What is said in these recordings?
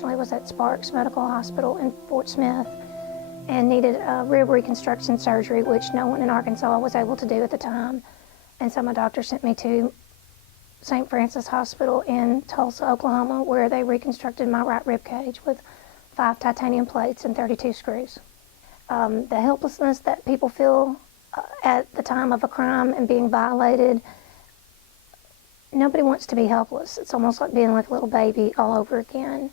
originally was at Sparks Medical Hospital in Fort Smith and needed a rib reconstruction surgery, which no one in Arkansas was able to do at the time. And so my doctor sent me to St. Francis Hospital in Tulsa, Oklahoma, where they reconstructed my right rib cage with 5 titanium plates and 32 screws. The helplessness that people feel at the time of a crime and being violated, nobody wants to be helpless. It's almost like being like a little baby all over again.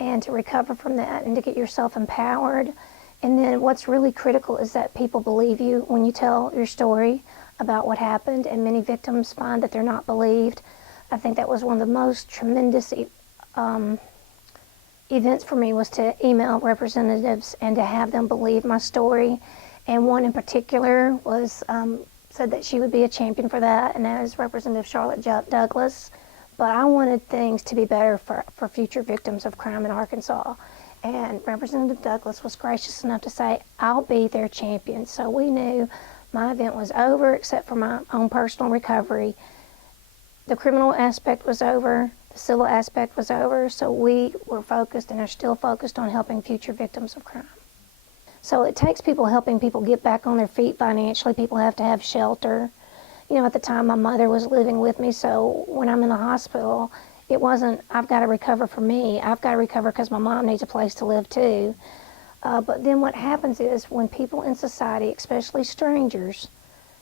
And to recover from that and to get yourself empowered. And then what's really critical is that people believe you when you tell your story about what happened, and many victims find that they're not believed. I think that was one of the most tremendous events for me, was to email representatives and to have them believe my story. And one in particular was said that she would be a champion for that, and that is Representative Charlotte Douglas. But I wanted things to be better for future victims of crime in Arkansas. And Representative Douglas was gracious enough to say, I'll be their champion. So we knew my event was over, except for my own personal recovery. The criminal aspect was over, the civil aspect was over, so we were focused and are still focused on helping future victims of crime. So it takes people helping people get back on their feet financially. People have to have shelter. You know, at the time my mother was living with me, so when I'm in the hospital, it wasn't, I've got to recover for me. I've got to recover because my mom needs a place to live too. But then what happens is when people in society, especially strangers,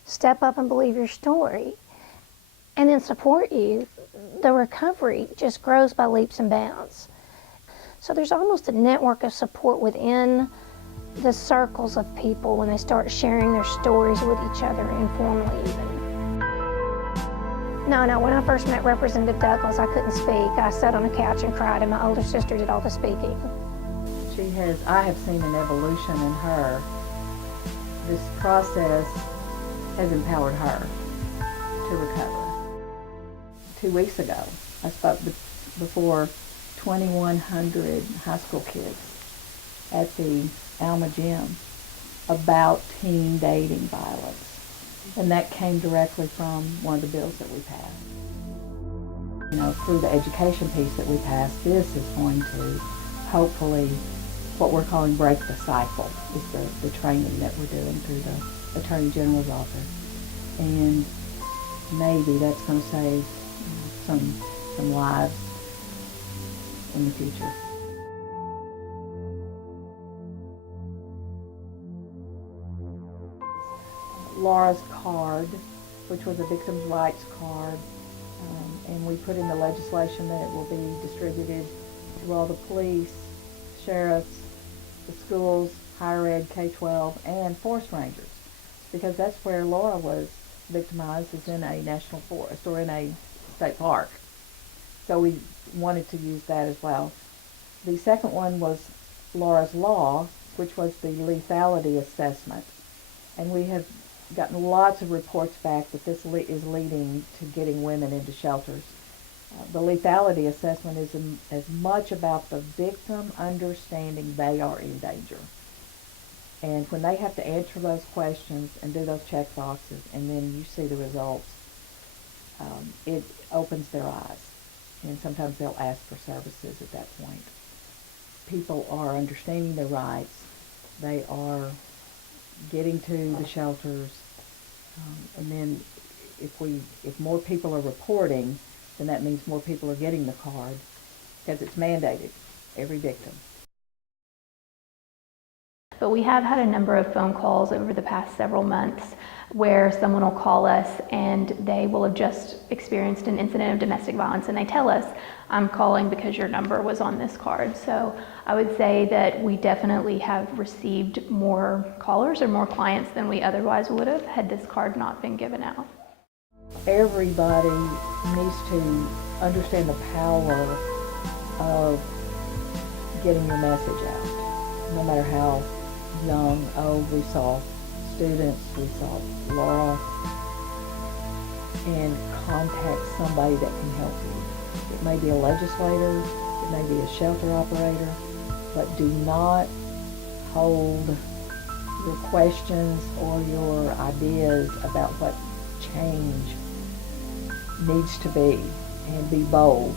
step up and believe your story and then support you, the recovery just grows by leaps and bounds. So there's almost a network of support within the circles of people when they start sharing their stories with each other informally even. No, when I first met Representative Douglas, I couldn't speak. I sat on a couch and cried, and my older sister did all the speaking. I have seen an evolution in her. This process has empowered her to recover. 2 weeks ago, I spoke before 2,100 high school kids at the Alma Gym about teen dating violence. And that came directly from one of the bills that we passed. You know, through the education piece that we passed, this is going to hopefully, what we're calling break the cycle, is the training that we're doing through the Attorney General's office. And maybe that's going to save some lives in the future. Laura's card, which was a victim's rights card, and we put in the legislation that it will be distributed to all the police, sheriffs, the schools, higher ed, K-12, and forest rangers, because that's where Laura was victimized, is in a national forest or in a state park. So we wanted to use that as well. The second one was Laura's Law, which was the lethality assessment, and we have gotten lots of reports back that this is leading to getting women into shelters. The lethality assessment is as much about the victim understanding they are in danger. And when they have to answer those questions and do those check boxes, and then you see the results, it opens their eyes. And sometimes they'll ask for services at that point. People are understanding their rights. They are getting to the shelters, and then if more people are reporting, then that means more people are getting the card, because it's mandated, every victim. But we have had a number of phone calls over the past several months where someone will call us and they will have just experienced an incident of domestic violence, and they tell us, I'm calling because your number was on this card. So I would say that we definitely have received more callers or more clients than we otherwise would have had this card not been given out. Everybody needs to understand the power of getting your message out, no matter how young, old. We saw students, we saw Laura, and contact somebody that can help you. It may be a legislator, it may be a shelter operator, but do not hold your questions or your ideas about what change needs to be, and be bold.